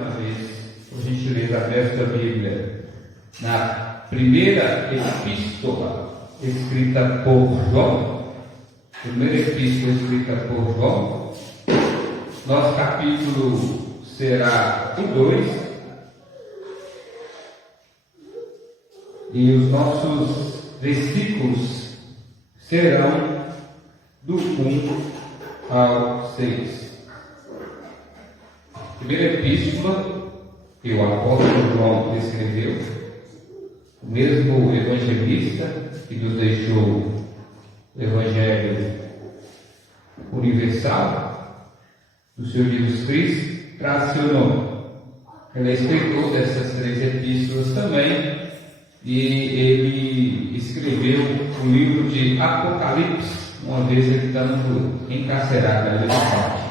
uma vez, por gentileza, aberta a Bíblia na primeira epístola escrita por João. Primeira epístola escrita por João. Nosso capítulo será o 2. E os nossos versículos serão do 1 ao 6. Primeira epístola que o apóstolo João escreveu, o mesmo evangelista que nos deixou o Evangelho universal do Senhor Jesus Cristo, traz seu nome. Ele é escritor dessas 3 epístolas também, e ele escreveu o livro de Apocalipse, uma vez ele estando encarcerado na ilha de Patmos.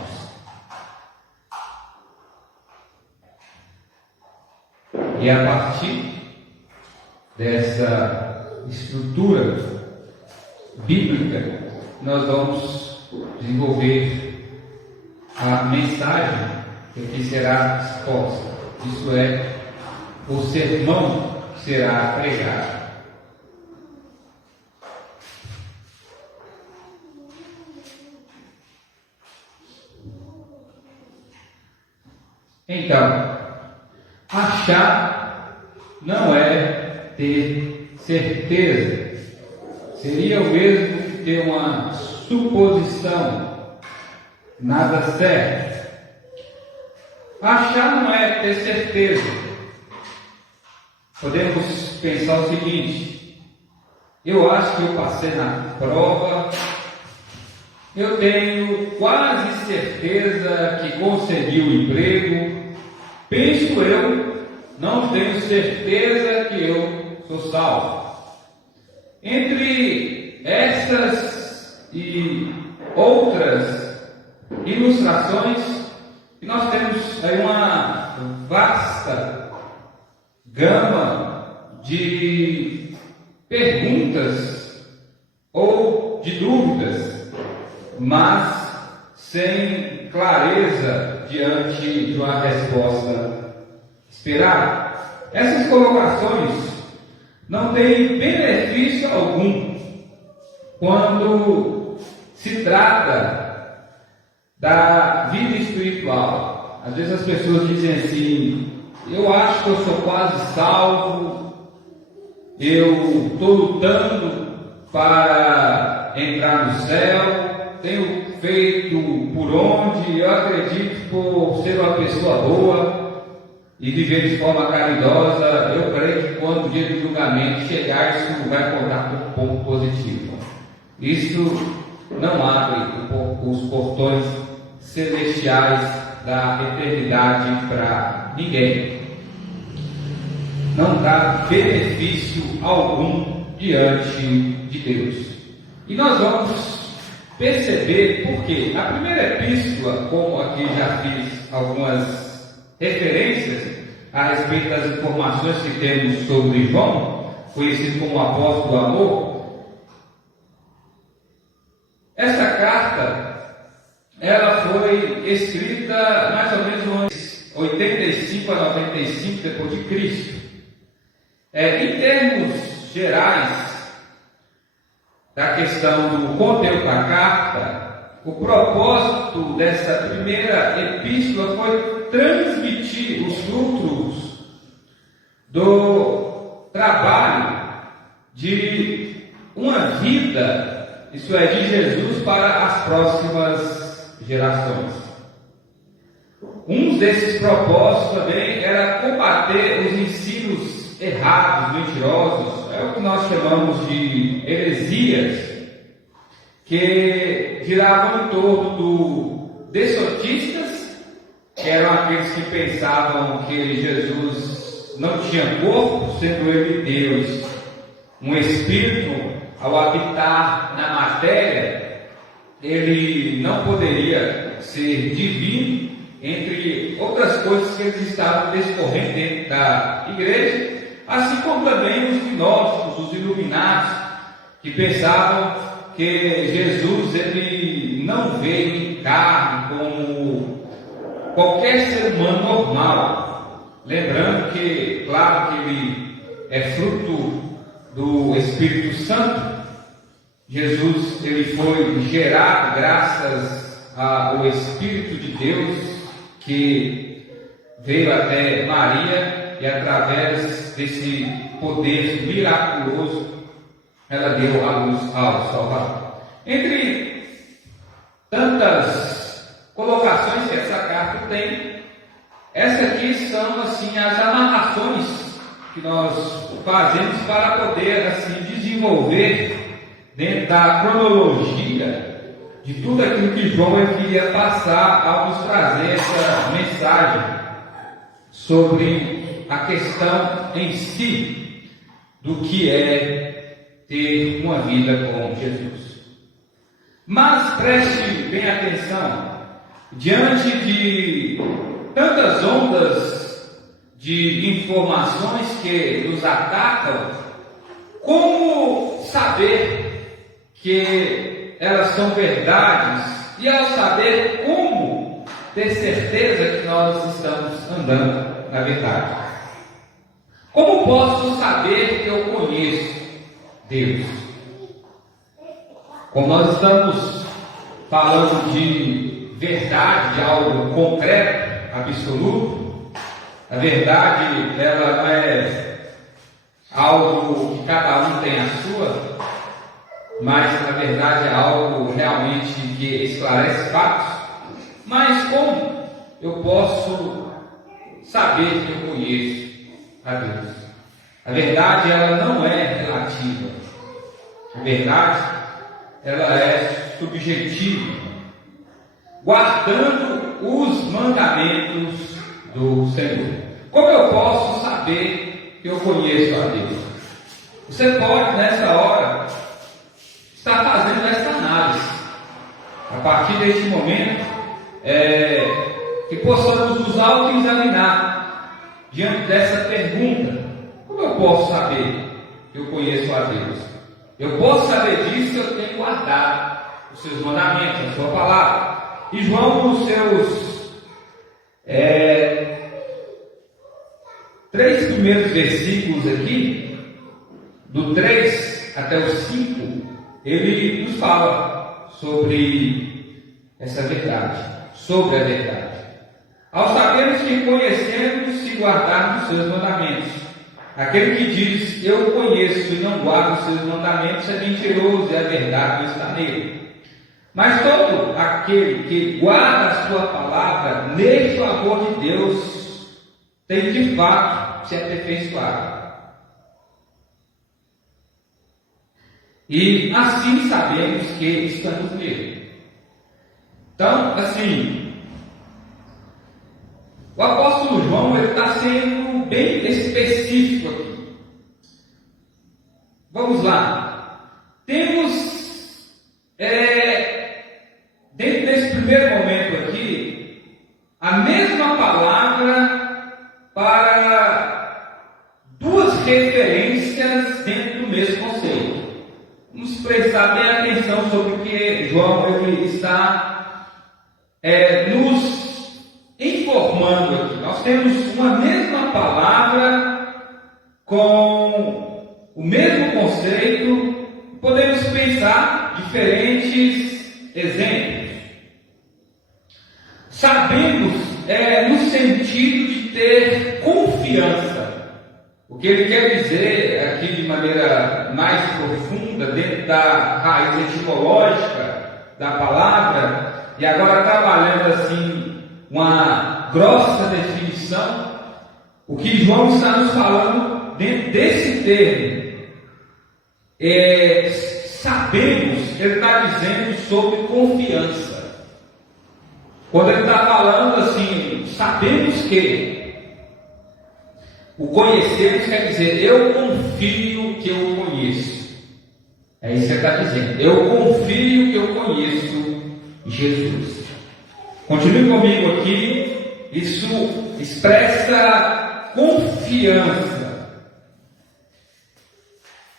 E a partir dessa estrutura bíblica, nós vamos desenvolver a mensagem que aqui será exposta. Isso é, o sermão que será pregado. Então, achar não é ter certeza. Seria o mesmo que ter uma suposição, nada certo. Achar não é ter certeza. Podemos pensar o seguinte: eu acho que eu passei na prova, eu tenho quase certeza que consegui o emprego, penso eu, não tenho certeza que eu sou salvo. Entre essas e outras ilustrações, nós temos aí uma vasta gama de perguntas ou de dúvidas, mas sem clareza diante de uma resposta esperada. Essas colocações não têm benefício algum quando se trata da vida espiritual. Às vezes as pessoas dizem assim: eu acho que eu sou quase salvo, eu estou lutando para entrar no céu, tenho feito por onde, eu acredito por ser uma pessoa boa e viver de forma caridosa, eu creio que quando o dia do julgamento chegar, isso vai contar com um ponto positivo. Isso não abre os portões celestiais da eternidade para ninguém. Não dá benefício algum diante de Deus. E nós vamos perceber por quê. Na primeira epístola, como aqui já fiz algumas referências a respeito das informações que temos sobre João, conhecido como o apóstolo do amor, essa carta ela foi escrita mais ou menos no ano 85 a 95 depois de Cristo. Em termos gerais da questão do conteúdo da carta, o propósito dessa primeira epístola foi transmitir os frutos do trabalho de uma vida, isso é, de Jesus para as próximas gerações. Um desses propósitos também era combater os ensinos errados, mentirosos, é o que nós chamamos de heresias, que giravam em torno do dessotistas, que eram aqueles que pensavam que Jesus não tinha corpo, sendo ele Deus, um espírito, ao habitar na matéria, ele não poderia ser divino, entre outras coisas que eles estavam discorrendo dentro da igreja, assim como também os gnósticos, os iluminados, que pensavam que Jesus ele não veio em carne como qualquer ser humano normal. Lembrando que, claro que ele é fruto do Espírito Santo. Jesus, ele foi gerado graças ao Espírito de Deus que veio até Maria, e através desse poder miraculoso ela deu a luz ao Salvador. Entre tantas colocações que essa carta tem, essa aqui são assim as amarrações que nós fazemos para poder assim desenvolver dentro da cronologia de tudo aquilo que João queria passar ao nos trazer essa mensagem sobre a questão em si do que é ter uma vida com Jesus. Mas preste bem atenção, diante de tantas ondas de informações que nos atacam, como saber que elas são verdades, e ao saber, como ter certeza que nós estamos andando na verdade? Como posso saber que eu conheço Deus? Como nós estamos falando de verdade, de algo concreto, absoluto, a verdade ela não é algo que cada um tem a sua, mas na verdade é algo realmente que esclarece fatos. Mas como eu posso saber que eu conheço a Deus? A verdade ela não é relativa. A verdade ela é subjetiva, guardando os mandamentos do Senhor. Como eu posso saber que eu conheço a Deus? Você pode nessa hora estar fazendo essa análise. A partir deste momento, que possamos nos auto-examinar diante dessa pergunta: como eu posso saber que eu conheço a Deus? Eu posso saber disso se eu tenho guardado os seus mandamentos, a sua palavra. E João, nos seus 3 primeiros versículos aqui, do 3 até o 5, ele nos fala sobre essa verdade, sobre a verdade. Ao sabermos que conhecemos se guardarmos os seus mandamentos. Aquele que diz, eu conheço e não guardo os seus mandamentos, é mentiroso e a verdade não está nele. Mas todo aquele que guarda a sua palavra, neste o amor de Deus tem de fato se aperfeiçoado. E assim sabemos que estamos nele. Então, assim, o apóstolo João está sendo bem específico aqui. Vamos lá. Temos, dentro desse primeiro momento aqui, a mesma palavra para duas referências dentro do mesmo conceito. Vamos prestar bem atenção sobre o que João ele está nos informando aqui. Nós temos uma mesma palavra com o mesmo conceito, podemos pensar diferentes exemplos. Sabemos no sentido de ter confiança. O que ele quer dizer aqui de maneira mais profunda, dentro da raiz etimológica da palavra, e agora trabalhando assim uma grossa definição, o que João está nos falando dentro desse termo, sabemos, ele está dizendo sobre confiança. Quando ele está falando assim, sabemos que, o conhecemos quer dizer, eu confio que eu conheço. É isso que ele está dizendo, eu confio que eu conheço Jesus. Continue comigo aqui. Isso expressa confiança,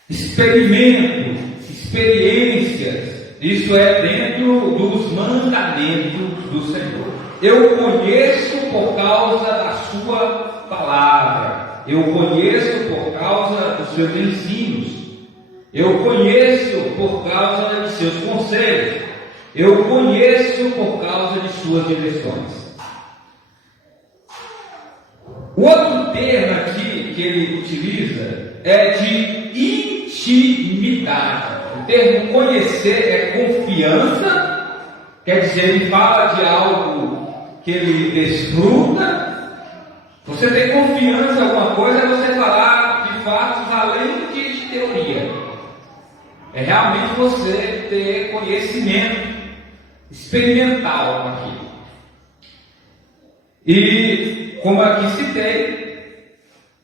experimento, experiências, Isso é dentro dos mandamentos do Senhor. Eu conheço por causa da sua palavra. Eu conheço por causa dos seus ensinos. Eu conheço por causa de seus conselhos. Eu conheço por causa de suas direções. O outro termo aqui que ele utiliza é de intimidade. O termo conhecer é confiança, quer dizer, ele fala de algo que ele desfruta. Você tem confiança em alguma coisa, é você falar de fatos além de teoria. É realmente você ter conhecimento experimental com aquilo. E, como aqui citei,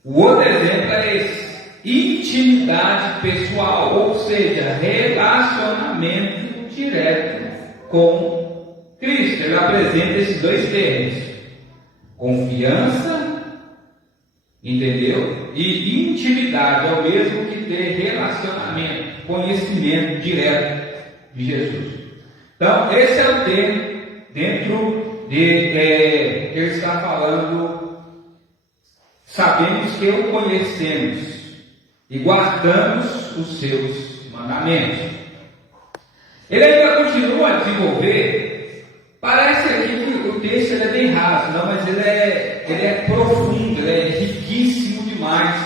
o outro exemplo é esse: intimidade pessoal, ou seja, relacionamento direto com Cristo. Ele apresenta esses dois termos: confiança, entendeu? E intimidade, é o mesmo que ter relacionamento, conhecimento direto de Jesus. Então, esse é o termo dentro de que ele está falando. Sabemos que o conhecemos e guardamos os seus mandamentos. Ele ainda continua a desenvolver. Parece aqui que o texto é bem raso, não, mas ele é profundo, ele é riquíssimo demais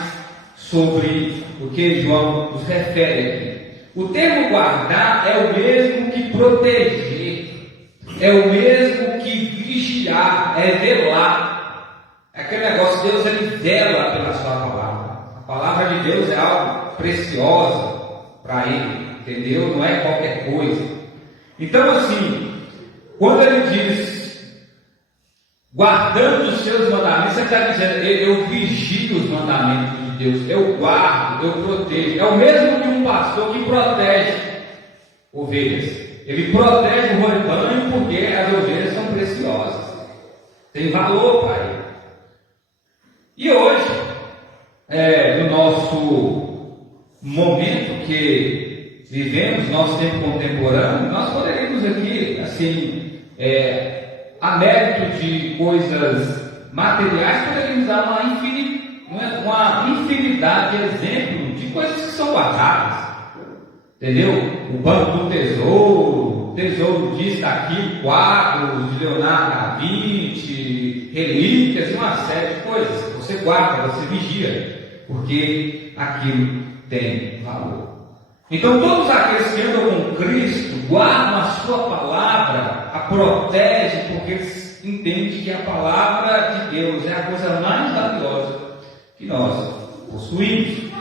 sobre o que João nos refere aqui. O termo guardar é o mesmo que proteger, é o mesmo que vigiar, é velar. É aquele negócio, Deus ele vela pela sua palavra. A palavra de Deus é algo preciosa para ele, entendeu? Não é qualquer coisa. Então, assim, quando ele diz guardando os seus mandamentos, ele está dizendo: eu vigio os mandamentos de Deus, eu guardo, eu protejo. É o mesmo que um pastor que protege ovelhas. Ele protege o rebanho porque as ovelhas são preciosas, tem valor para ele. E hoje, no nosso momento que vivemos, nosso tempo contemporâneo, nós poderíamos aqui, assim, a mérito de coisas materiais, poderíamos dar uma infinidade de exemplos de coisas que são guardadas. Entendeu? O Banco do Tesouro, Tesouro disso, daquilo, quadros de Leonardo da Vinci, relíquias e uma série de coisas. Você guarda, você vigia, porque aquilo tem valor. Então, todos aqueles que andam com Cristo guardam a sua palavra, a protegem, porque eles entendem que a palavra de Deus é a coisa mais valiosa que nós possuímos.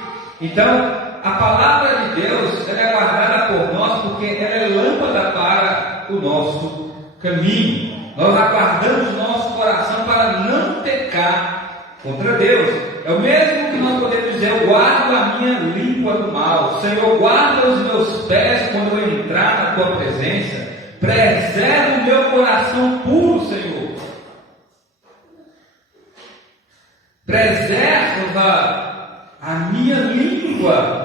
Então, a palavra de Deus ela é guardada por nós porque ela é lâmpada para o nosso caminho. Nós aguardamos o nosso coração para não pecar contra Deus. É o mesmo que nós podemos dizer: eu guardo a minha língua do mal. Senhor, guarda os meus pés quando eu entrar na tua presença. Preserva o meu coração puro, Senhor. Preserva a minha língua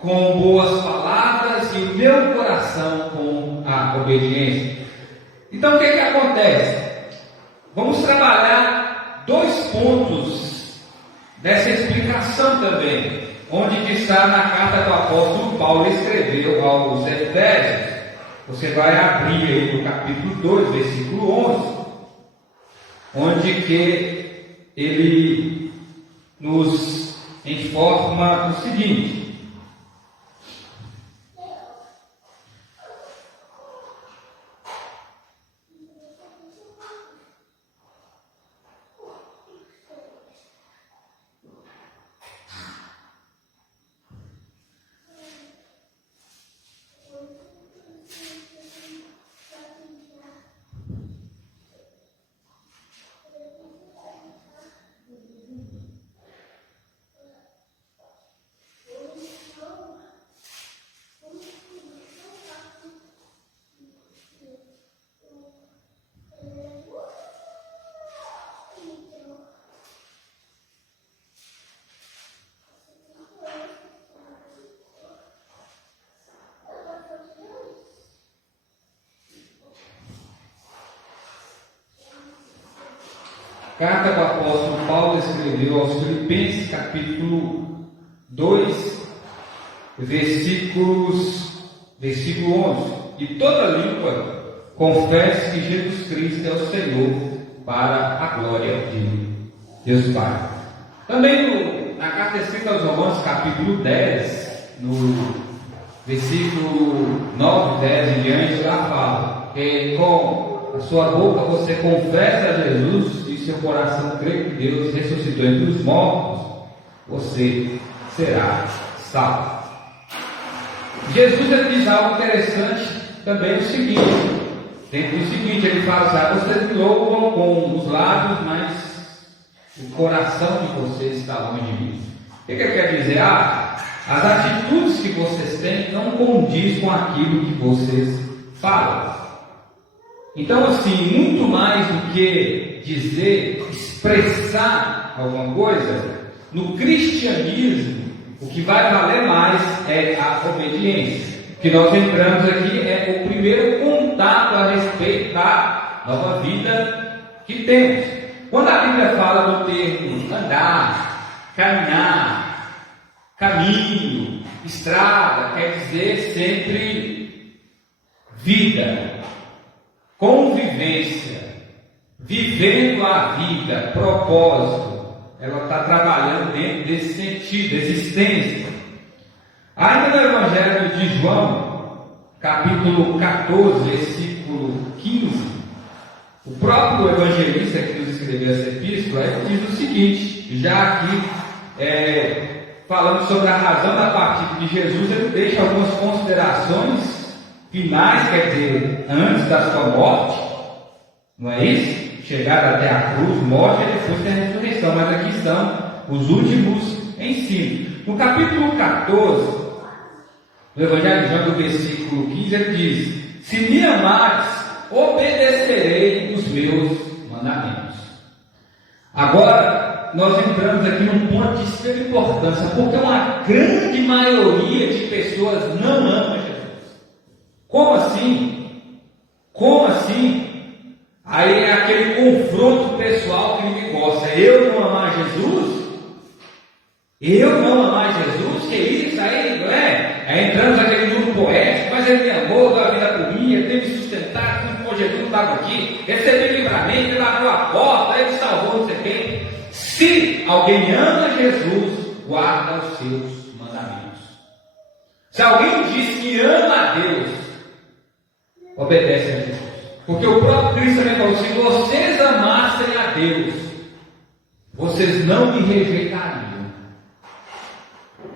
com boas palavras e o meu coração com a obediência. Então, o que acontece? Vamos trabalhar dois pontos dessa explicação também, onde que está na carta que o apóstolo Paulo escreveu aos Efésios. Você vai abrir aí no capítulo 2, versículo 11, onde que ele nos informa o seguinte: carta que o apóstolo Paulo escreveu aos Filipenses, capítulo 2, versículo 11. E toda língua confesse que Jesus Cristo é o Senhor, para a glória de Deus Pai. Também na carta escrita aos Romanos, capítulo 10, no versículo 9, 10 em diante, lá fala que com a sua boca você confessa a Jesus e seu coração crê que Deus ressuscitou entre os mortos, você será salvo. Jesus ele diz algo interessante também o seguinte, ele fala assim: vocês me louvam com os lábios, mas o coração de vocês está longe de mim. O que ele quer dizer? As atitudes que vocês têm não condiz com aquilo que vocês falam. Então, assim, muito mais do que dizer, expressar alguma coisa, no cristianismo, o que vai valer mais é a obediência. O que nós entramos aqui é o primeiro contato a respeito da nova vida que temos. Quando a Bíblia fala do termo andar, caminhar, caminho, estrada, quer dizer sempre vida, convivência, vivendo a vida, propósito. Ela está trabalhando dentro desse sentido, existência. Ainda no Evangelho de João, capítulo 14, versículo 15, o próprio evangelista que nos escreveu essa epístola diz o seguinte, já aqui falando sobre a razão da partida de Jesus, ele deixa algumas considerações finais, quer dizer, antes da sua morte, não é isso? Chegar até a cruz, morte e depois tem a ressurreição, mas aqui estão os últimos ensinos. No capítulo 14, no Evangelho de João, do versículo 15, ele diz: se me amares, obedecerei os meus mandamentos. Agora, nós entramos aqui num ponto de extrema importância, porque uma grande maioria de pessoas não ama Jesus. Como assim? Como assim? Aí é aquele confronto pessoal que ninguém gosta. Eu não amar Jesus? Eu não amar Jesus? Que isso? Aí, não é? Aí entramos naquele mundo poético, mas ele me amou, deu a vida por mim, ele teve me sustentado, com Jesus não estava aqui, recebi livramento, ele abriu a porta, ele salvou, não sei quem. Se alguém ama Jesus, guarda os seus mandamentos. Se alguém diz que ama a Deus, obedece a Jesus. Porque o próprio Cristo também falou: se vocês amassem a Deus, vocês não me rejeitariam.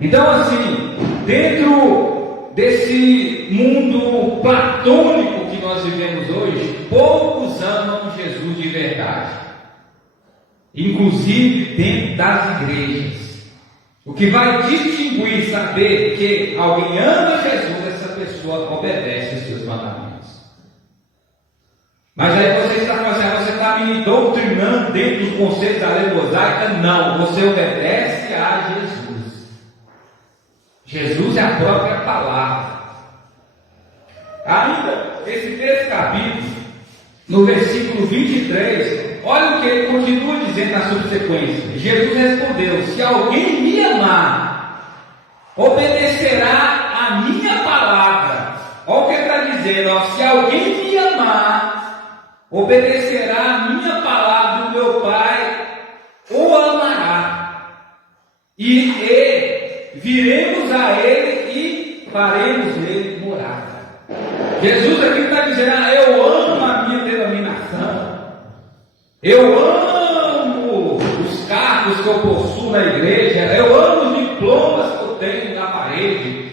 Então, assim, dentro desse mundo platônico que nós vivemos hoje, poucos amam Jesus de verdade, inclusive dentro das igrejas. O que vai distinguir, saber que alguém ama Jesus, essa pessoa obedece os seus mandamentos. Mas aí você está fazendo, você está me doutrinando dentro dos conceitos da lei mosaica? Não, você obedece a Jesus. Jesus é a própria palavra. Ainda, esse mesmo capítulo, no versículo 23, olha o que ele continua dizendo na subsequência. Jesus respondeu: se alguém me amar, obedecerá a minha palavra. Olha o que ele está dizendo, se alguém me amar, obedecerá a minha palavra, o meu Pai o amará, e viremos a Ele e faremos nele morada. Jesus aqui está dizendo: eu amo a minha denominação, eu amo os cargos que eu possuo na igreja, eu amo os diplomas que eu tenho na parede,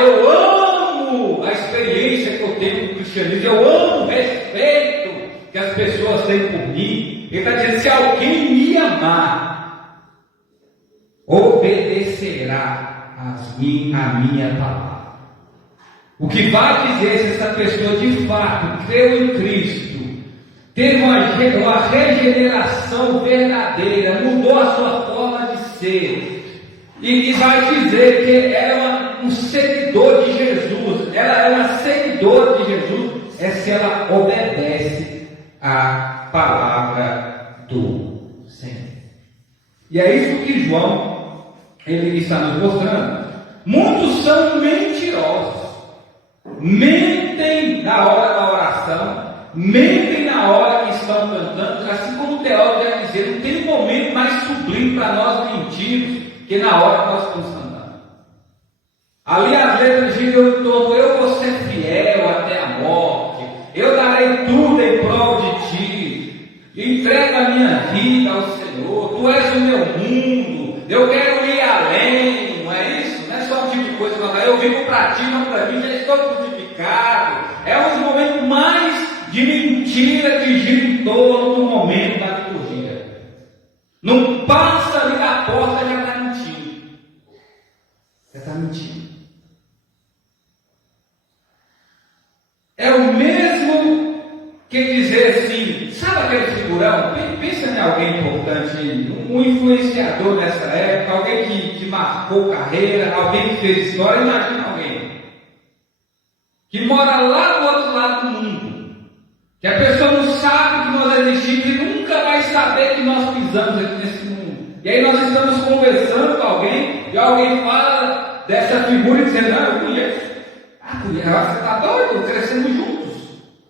eu amo a experiência que eu tenho no cristianismo, eu amo o respeito que as pessoas têm por mim. Ele está dizendo: se alguém me amar, obedecerá a minha palavra. O que vai dizer se essa pessoa de fato creu em Cristo, teve uma regeneração verdadeira, mudou a sua forma de ser, e vai dizer que ela é um seguidor de Jesus, ela é uma seguidora de Jesus, é se ela obedece a palavra do E é isso que João ele está nos mostrando. Muitos são mentirosos, mentem na hora da oração, mentem na hora que estão cantando, assim como o teólogo deve dizer, não tem momento mais sublime para nós mentirmos que na hora que nós estamos cantando. Ali as letras giram em torno, eu vou ser fiel até a morte, eu darei tudo em prol de ti, entrego a minha vida ao Senhor, tu és o meu mundo, eu quero ir além, não é isso? Não é só um tipo de coisa, não, eu vivo para ti, não para mim, já estou crucificado. É um momento mais de mentira que gira em torno do momento da liturgia. Não passa ali da porta, já está mentindo. Já está mentindo. É o mesmo que dizer assim, sabe aquele figurão? Pensa em alguém importante, um influenciador nessa época, alguém que marcou carreira, alguém que fez história. Imagina alguém que mora lá do outro lado do mundo, que a pessoa não sabe que nós existimos e nunca vai saber que nós pisamos aqui nesse mundo. E aí nós estamos conversando com alguém e alguém fala dessa figura dizendo, eu conheço. Você está doido? Crescemos juntos.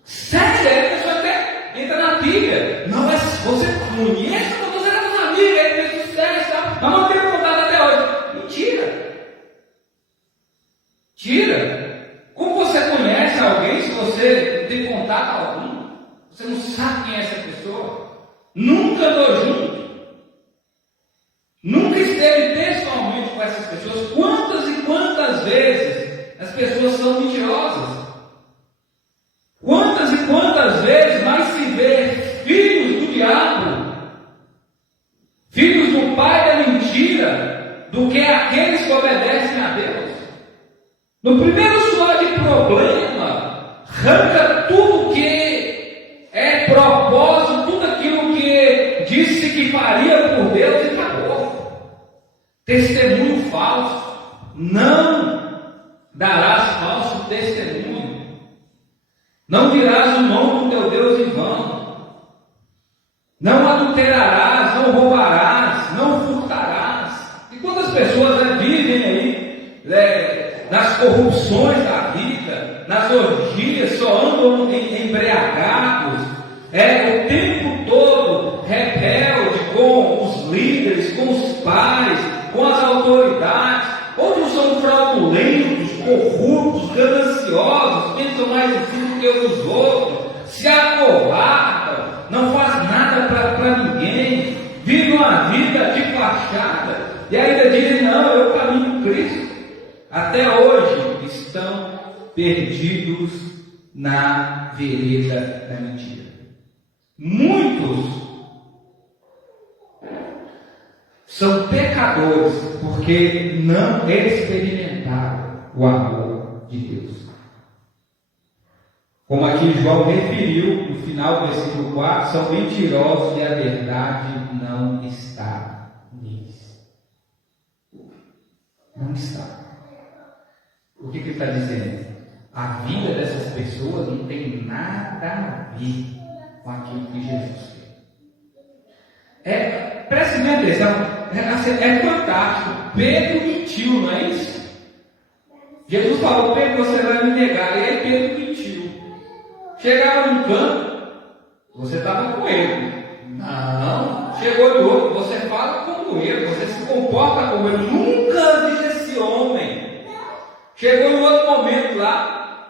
Sério? Aí a pessoa até entra na pilha. Não, mas você conhece? Você era dos amigos, ele fez sucesso, tá? Mas não tem contato até hoje. Mentira. Tira. Como você conhece alguém se você não tem contato algum? Você não sabe quem é essa pessoa? Nunca andou junto. Nunca esteve pessoalmente com essas pessoas. Quantas e quantas vezes as pessoas são mentirosas? Quantas e quantas vezes mais se vê filhos do diabo, filhos do pai da mentira, do que aqueles que obedecem a Deus? No primeiro suor de problema, arranca tudo que é propósito, tudo aquilo que disse que faria por Deus e acabou. Testemunho falso. Não darás falso testemunho. Não dirás o nome do teu Deus em vão. Não adulterarás, não roubarás, não furtarás. E quantas pessoas vivem aí nas corrupções da vida, nas orgias, só andam embriagados, o tempo todo rebelde com os líderes, com os pais, com as autoridades. Outros são fraudulentos, corruptos, gananciosos, pensam mais em si do que os outros, se acovardam, não faz nada para ninguém, vivem uma vida de fachada e ainda dizem, não, eu caminho Cristo. Até hoje estão perdidos na vereda da mentira. Muitos são pecadores porque não experimentaram o amor de Deus. Como aqui João referiu no final do versículo 4, são mentirosos e a verdade não está neles. Não está. O que ele está dizendo? A vida dessas pessoas não tem nada a ver com aquilo que Jesus fez. Preste bem atenção. É fantástico. Pedro mentiu, não é isso? Jesus falou, Pedro, você vai me negar. E aí Pedro mentiu. Chegaram num canto, você estava com ele. Não. Chegou no outro, você fala como ele, você se comporta como ele. Nunca vi esse homem. Chegou em outro momento lá,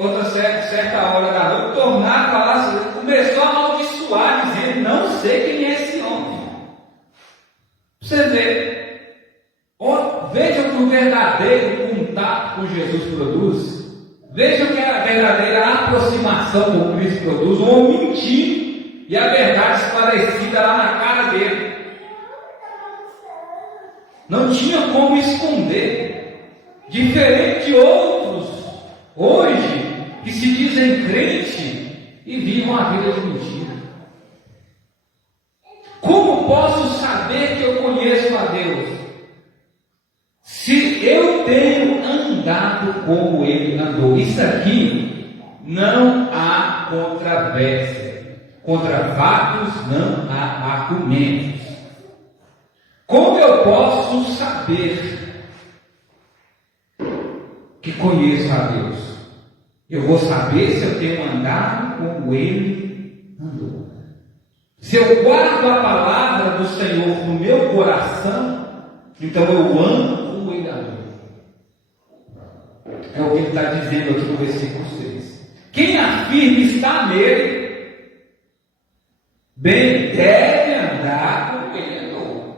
outra certa hora da noite, tornar a falar assim, começou a amaldiçoar, dizendo, não sei quem é esse homem. Você vê, veja o que o verdadeiro contato com Jesus produz, veja o que a verdadeira aproximação com Cristo produz, um homem mentindo e a verdade esclarecida lá na cara dele. Não tinha como esconder. Diferente de outros, hoje, que se dizem crente e vivem uma vida de mentira. Como posso saber que eu conheço a Deus? Se eu tenho andado como Ele andou. Isso aqui não há controvérsia. Contra fatos não há argumentos. Como eu posso saber que conheço a Deus? Eu vou saber se eu tenho andado como Ele andou. Se eu guardo a palavra do Senhor no meu coração, então eu ando como Ele andou. É o que ele está dizendo aqui no versículo 6. Quem afirma está nele, bem deve andar como Ele andou.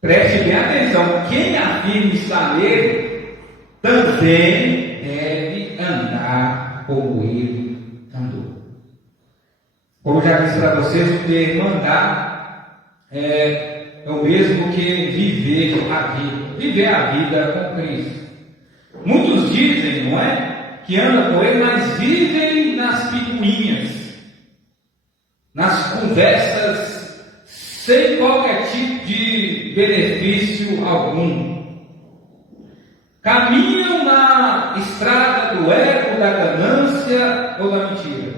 Preste bem atenção. Quem afirma está nele, também deve andar como Ele andou. Como já disse para vocês, o termo andar é o mesmo que viver a vida. Viver a vida com Cristo. Muitos dizem, não é, que andam com Ele, mas vivem nas picuinhas, nas conversas sem qualquer tipo de benefício algum. Caminham na estrada do ego, da ganância ou da mentira.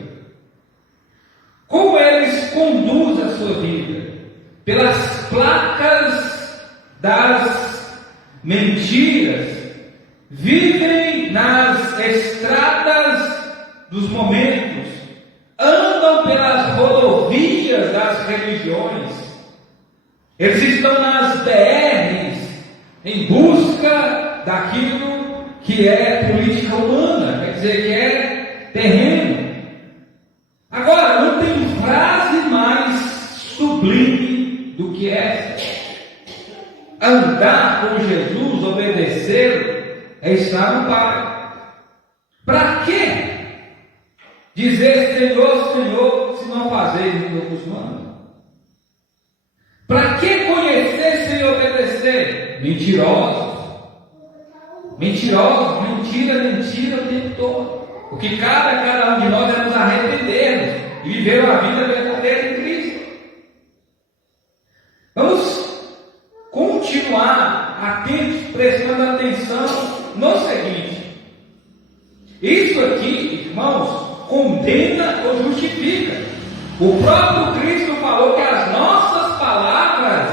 Como eles conduzem a sua vida? Pelas placas das mentiras. Vivem nas estradas dos momentos. Andam pelas rodovias das religiões. Eles estão nas BRs em busca daquilo que é política humana, quer dizer, que é terreno. Agora, não tem frase mais sublime do que essa. Andar com Jesus, obedecê-lo, é estar no Pai. Para que dizer Senhor, Senhor, se não fazeres o que eu vos mando? Para que conhecer sem obedecer? Mentirosos. Mentirosos, mentira o tempo todo. O que cabe a cada um de nós é nos arrependermos e viver uma vida verdadeira em Cristo. Vamos continuar atentos, prestando atenção no seguinte: isso aqui, irmãos, condena ou justifica. O próprio Cristo falou que as nossas palavras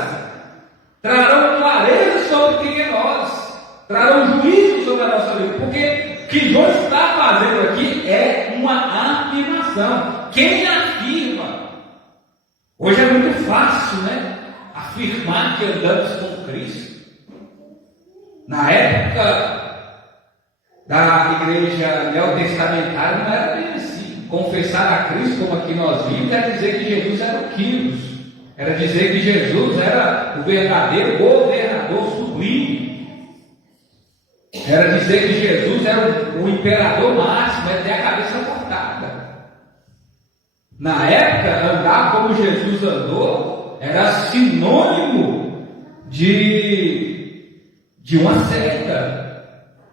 trarão clareza sobre quem é nós, trarão juízo sobre a nossa vida, porque o que João está fazendo aqui é uma afirmação. Quem afirma? Hoje é muito fácil, né? Afirmar que andamos com Cristo. Na época da igreja neotestamentária não era bem assim. Confessar a Cristo, como aqui nós vimos, era dizer que Jesus era o Quiros, era dizer que Jesus era o verdadeiro governador sublime, era dizer que Jesus era o imperador máximo, era ter a cabeça cortada. Na época, andar como Jesus andou era sinônimo de uma seita.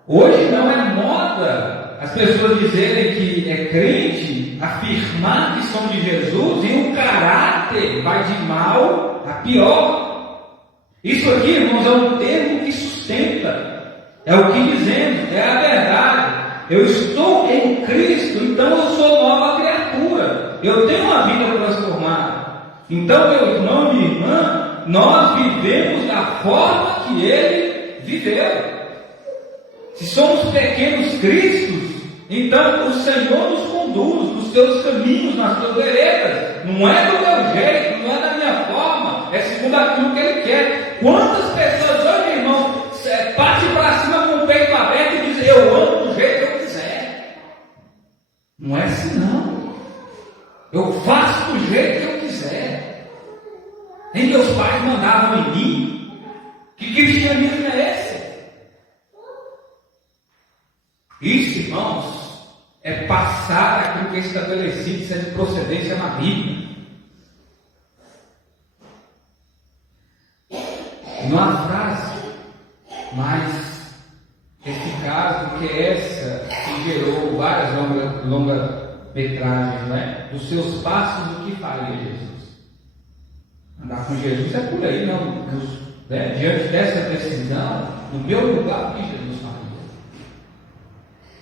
Hoje não é moda as pessoas dizerem que é crente, afirmar que são de Jesus, e o caráter vai de mal a pior. Isso aqui, irmãos, é um termo que sustenta. É o que dizemos, é a verdade. Eu estou em Cristo, então eu sou nova criatura. Eu tenho uma vida transformada. Então, meu irmão, minha irmã, nós vivemos da forma que Ele viveu. Se somos pequenos cristos, então o Senhor nos conduz nos seus caminhos, nas suas veredas. Não é do meu jeito, não é da minha forma, é segundo aquilo que Ele quer. Quantas pessoas hoje, meu irmão, parte para cima com o peito aberto e diz: eu ando do jeito que eu quiser. Não é assim não. Eu faço do jeito que eu quiser. Nem meus pais mandavam em mim. Que cristianismo é esse? Isso, irmãos, é passar aquilo que é estabelecido, isso é de procedência na Bíblia. Não há frase mais eficaz do que essa que gerou várias longa-metragens, né? Dos seus passos, o que faria Jesus? Andar com Jesus é por aí, não? Né? Diante dessa decisão, no meu lugar, o que Jesus faria?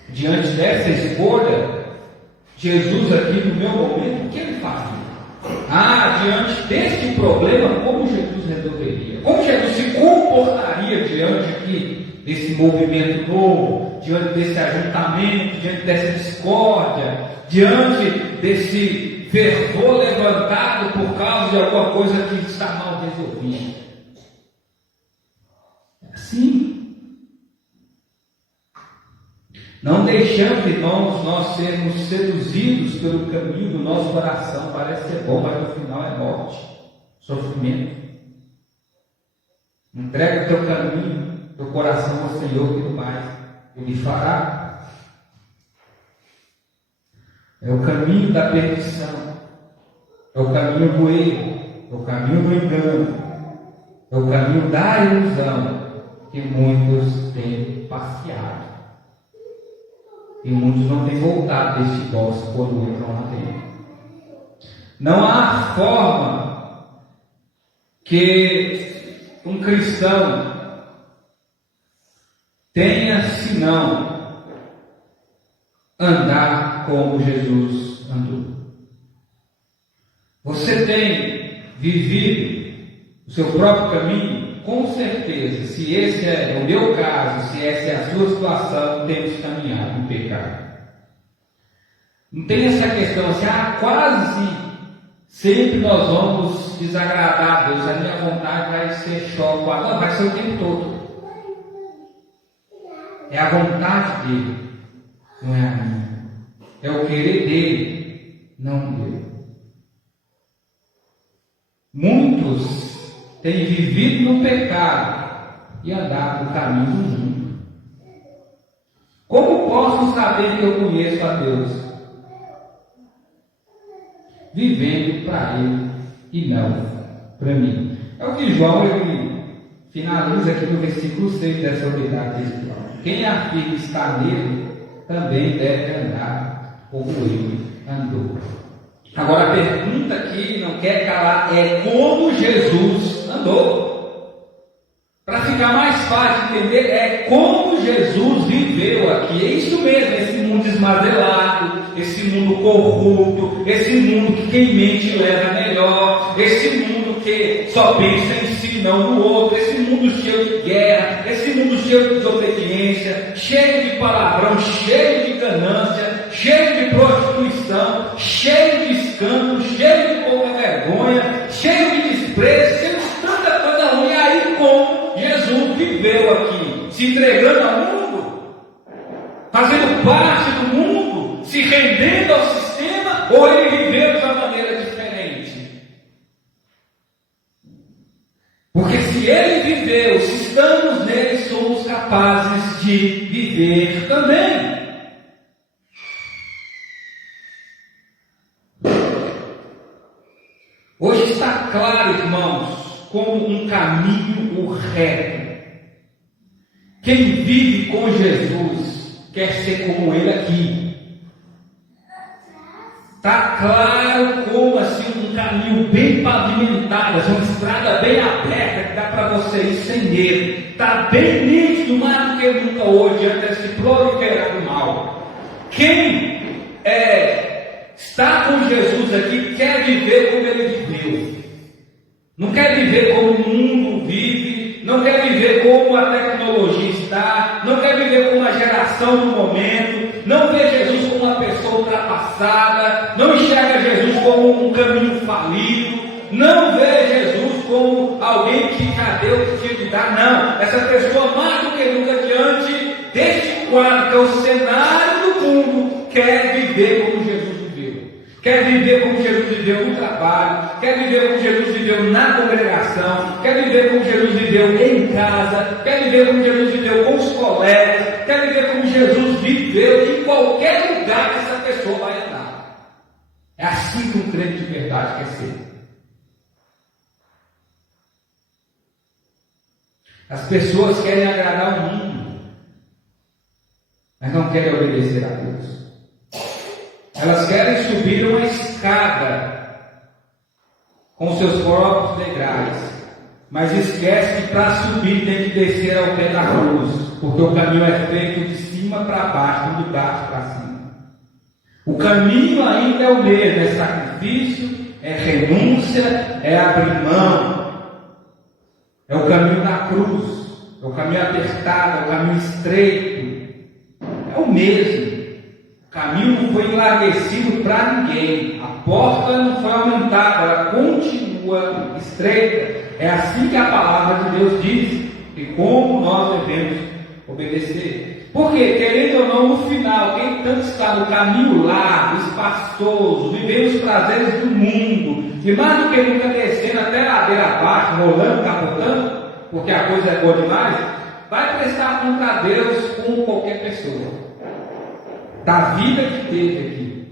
Diante dessa escolha, Jesus aqui no meu momento, o que Ele faria? diante deste problema, como Jesus resolveria? Como Jesus se comportaria diante aqui desse movimento novo, diante desse ajuntamento, diante dessa discórdia, diante desse fervor levantado por causa de alguma coisa que está mal resolvida? É assim. Não deixamos, irmãos, nós sermos seduzidos pelo caminho do nosso coração. Parece ser bom, mas no final é morte, sofrimento. Entrega o teu caminho, teu coração ao Senhor, que do mais Ele fará. É o caminho da perdição, é o caminho do erro, é o caminho do engano, é o caminho da ilusão que muitos têm passeado. E muitos não têm voltado deste bosque quando entram lá dentro. Não há forma que um cristão tenha senão andar como Jesus andou. Você tem vivido o seu próprio caminho? Com certeza, se esse é o meu caso, se essa é a sua situação, temos caminhado no pecado. Não tem essa questão assim, quase sempre nós vamos desagradar a Deus, a minha vontade vai ser choque, não, vai ser o tempo todo. É a vontade dele, não é a minha. É o querer dele, não dele. Muitos têm vivido no pecado e andado no caminho do mundo. Como posso saber que eu conheço a Deus? Vivendo para Ele e não para mim. É o que João ele finaliza aqui no versículo 6 dessa unidade espiritual. Quem afirma estar nele também deve andar como ele andou. Agora a pergunta que não quer calar é como Jesus andou. Para ficar mais fácil de entender, é como Jesus viveu aqui. É isso mesmo, esse mundo esmazelado, esse mundo corrupto, esse mundo que quem mente leva melhor, esse mundo que só pensa em si, não no outro, esse mundo cheio de guerra, esse mundo cheio de desobediência, cheio de palavrão, cheio de ganância, cheio de prostituição, cheio de escândalo, cheio de pouca vergonha, cheio de desprezo, cheio de tanta coisa ruim. E aí como Jesus viveu aqui, se entregando ao mundo, fazendo parte do mundo, se rendendo ao sistema, ou ele viveu de uma maneira diferente? Porque se ele viveu, se estamos nele, somos capazes de viver também. Hoje está claro, irmãos, como um caminho reto. Quem vive com Jesus quer ser como Ele aqui. Está claro como assim um caminho bem pavimentado, uma estrada bem aberta que dá para você ir sem medo. Está bem nítido, mais do que nunca hoje, diante desse proliferar do mal. Quem está com Jesus aqui quer viver como Ele viveu. Não quer viver como o mundo vive, não quer viver como a tecnologia está, não quer viver como a geração do momento, não vê Jesus como uma pessoa ultrapassada, não enxerga Jesus como um caminho falido, não vê Jesus como alguém que já deu o que tinha de dar. Não, essa pessoa mais do que nunca diante deste quadro, que é o cenário do mundo, quer viver como Jesus viveu. Quer viver como Jesus viveu no trabalho, quer viver como Jesus viveu na congregação, quer viver como Jesus viveu em casa, quer viver como Jesus viveu com os colegas, quer viver como Jesus viveu em qualquer lugar que essa pessoa vai andar. É assim que um crente de verdade quer ser. As pessoas querem agradar o mundo, mas não querem obedecer a Deus. Elas querem subir uma escada com seus próprios degraus, mas esquece que para subir tem que descer ao pé da cruz, porque o caminho é feito de cima para baixo, não de baixo para cima. O caminho ainda é o mesmo, é sacrifício, é renúncia, é abrir mão. É o caminho da cruz, é o caminho apertado, é o caminho estreito. É o mesmo. O caminho não foi enlarguecido para ninguém. A porta não foi aumentada, ela continua estreita. É assim que a palavra de Deus diz e como nós devemos obedecer. Porque, querendo ou não, no final, quem tanto está no caminho largo, espaçoso, vivendo os prazeres do mundo, e mais do que nunca descendo até a ladeira abaixo, rolando, capotando, porque a coisa é boa demais, vai prestar conta a Deus como qualquer pessoa, da vida que teve aqui.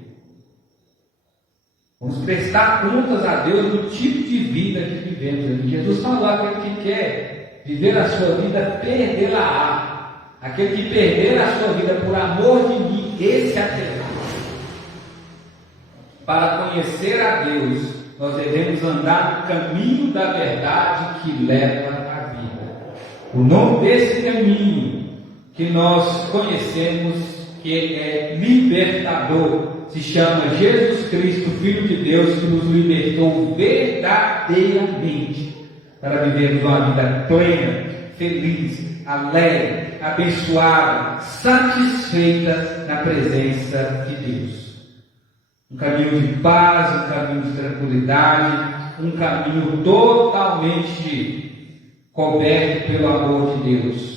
Vamos prestar contas a Deus do tipo de vida que vivemos aqui. Jesus falou: aquele que quer viver a sua vida, perdê-la-á. Aquele que perder a sua vida por amor de mim, esse a terá. Para conhecer a Deus, nós devemos andar no caminho da verdade que leva à vida. O nome desse caminho que nós conhecemos, que é libertador, se chama Jesus Cristo, Filho de Deus, que nos libertou verdadeiramente para vivermos uma vida plena, feliz, alegre, abençoada, satisfeita na presença de Deus. Um caminho de paz, um caminho de tranquilidade, um caminho totalmente coberto pelo amor de Deus.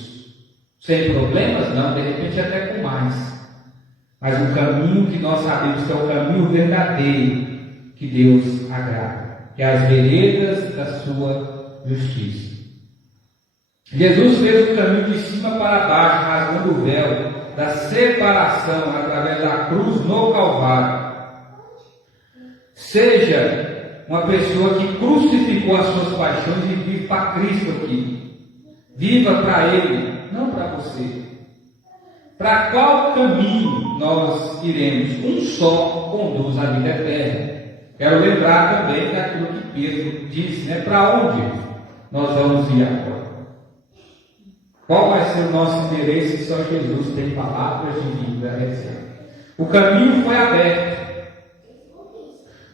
Sem problemas? Não, de repente até com mais. Mas um caminho que nós sabemos que é o caminho verdadeiro que Deus agrada, que é as veredas da sua justiça. Jesus fez o caminho de cima para baixo, rasgando o véu da separação através da cruz no Calvário. Seja uma pessoa que crucificou as suas paixões e vive para Cristo aqui. Viva para Ele, não para você. Para qual caminho nós iremos? Um só conduz à vida eterna. Quero lembrar também daquilo que Pedro disse, né? Para onde nós vamos ir agora? Qual vai ser o nosso interesse? Só Jesus tem palavras de vida eterna. O caminho foi aberto.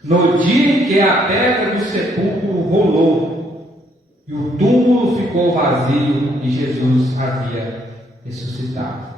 No dia em que a pedra do sepulcro rolou e o túmulo ficou vazio e Jesus havia ressuscitado.